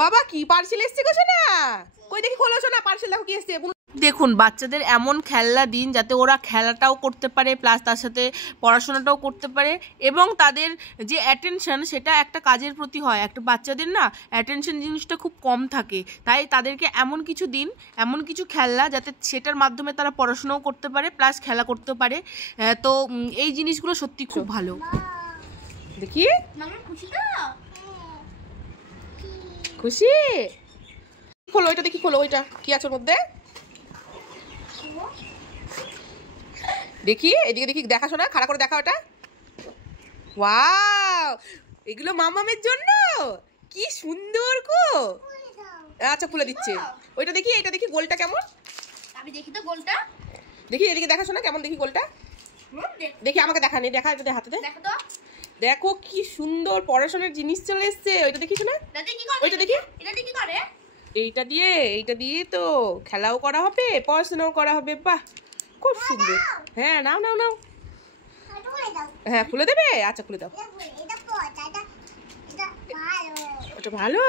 বাবা কি পার্সেল এসছে গো সোনা? কই দেখি খোলো সোনা, পার্সেল দেখো কি এসছে। দেখুন বাচ্চাদের এমন খেলনা দিন যাতে ওরা খেলাটাও করতে পারে প্লাস তার সাথে পড়াশোনাটাও করতে পারে এবং তাদের যে অ্যাটেনশন সেটা একটা কাজের প্রতি হয়। একটা বাচ্চাদের না অ্যাটেনশন জিনিসটা খুব কম থাকে, তাই তাদেরকে এমন কিছু দিন, এমন কিছু খেলনা যাতে সেটার মাধ্যমে তারা পড়াশোনাও করতে পারে প্লাস খেলা করতে পারে। তো এই জিনিসগুলো সত্যি খুব ভালো। দেখি খুশি খোলো, ওইটা দেখি খোলো, ওইটা কি আছে ওর মধ্যে দেখি। এদিকে দেখি, দেখাশোনা খাড়া করে দেখা ওটা। ওয়াও, এগুলো মামামের জন্য, কি সুন্দর গো। আচ্ছা খুলে দিচ্ছে, ওইটা দেখি, এটা দেখি গোলটা কেমন। আমি দেখি তো গোলটা, দেখি এদিকে দেখাশোনা কেমন দেখি গোলটা। দেখি আমাকে দেখা নেই, দেখা এটা হাতে দে। দেখো তো, দেখো কি সুন্দর পড়াশোনার জিনিস চলে এসছে। ওইটা দেখি শোনা, ওইটা দেখি। এটা দিয়ে কি করে? এইটা দিয়ে তো খেলাও করা হবে পড়াশোনাও করা হবে। বাহ খুব সুন্দর। হ্যাঁ নাও নাও নাও, হ্যাঁ খুলে দেবে। আচ্ছা খুলে দাও। ওটা ভালো।